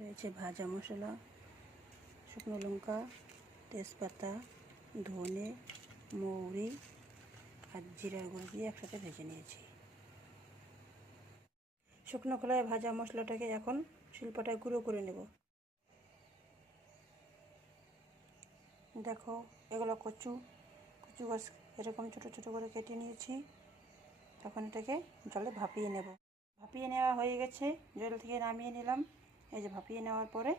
রয়েছে ভাজা মশলা, শুকনো লঙ্কা, তেজপাতা, ধনে, মৌরি আর জিরার গুঁড়ো দিয়ে একসাথে ভেজে নিয়েছি। শুকনো খোলায় ভাজা মশলাটাকে এখন শিলপাটায় গুঁড়ো করে নেব। দেখো, এগুলো কচু গাছ এরকম ছোটো ছোটো করে কেটে নিয়েছি। এখন এটাকে জলে ভাপিয়ে নেব। ভাপিয়ে নেওয়া হয়ে গেছে, জল থেকে নামিয়ে নিলাম। এই যে ভাপিয়ে নেওয়ার পরে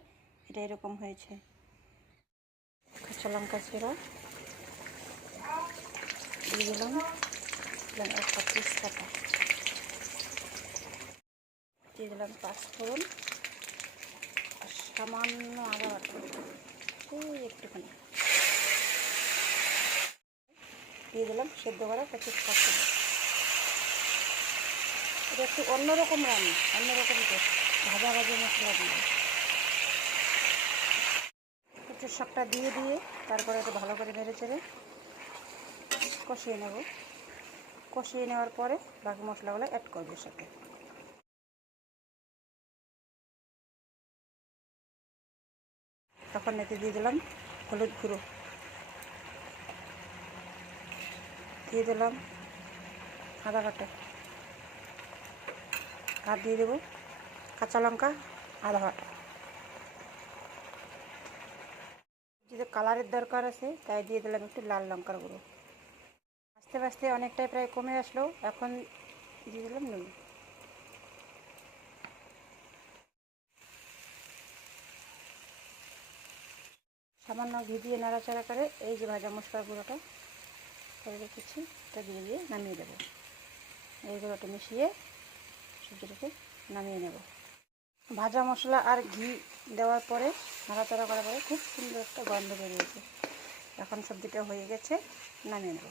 এটা এরকম হয়েছে। কাঁচা লঙ্কা ছেঁড়া দিয়ে দিলাম, একটা তেজপাতা দিয়ে দিলাম, পাঁচফোড়ন আর সামান্য আদা বাটা, একটুখানি দিয়ে দিলাম সেদ্ধ করা কচুর শাক। এটা একটু অন্যরকম রান্না, অন্যরকম টেস্ট, ভাজা মশলা দিয়ে। কচুর শাকটা দিয়ে তারপরে একটু ভালো করে নেড়ে চেড়ে কষিয়ে নেব। কষিয়ে নেওয়ার পরে বাকি মশলাগুলো অ্যাড করবো সাথে। তখন এতে দিয়ে দিলাম হলুদ গুঁড়ো, দিয়ে দিলাম আদা বাটা, আর দিয়ে দেবো কাঁচা লঙ্কা আদা বাটা। যদি কালারের দরকার আছে তাই দিয়ে দিলাম একটু লাল লঙ্কার গুঁড়ো। আস্তে আস্তে অনেকটাই প্রায় কমে আসলো, এখন দিয়ে দিলাম নুন। সামান্য ঘি দিয়ে নাড়াচাড়া করে এই যে ভাজা মশলার গুঁড়োটা করে রেখেছি এটা দিয়ে নামিয়ে দেবো। এই গুঁড়োটা মিশিয়ে সবজিটাকে নামিয়ে নেব। ভাজা মশলা আর ঘি দেওয়ার পরে নাড়াচাড়া করার পরে খুব সুন্দর একটা গন্ধ বেরিয়েছে। এখন সবজিটা হয়ে গেছে, নামিয়ে নেব।